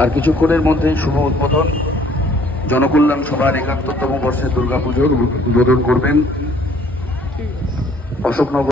আর কিছুক্ষণের মধ্যেই শুভ উদ্বোধন। জনকল্যাণ সভার একাত্তরতম বর্ষের দুর্গাপুজোর উদ্বোধন করবেন। অশোকনগর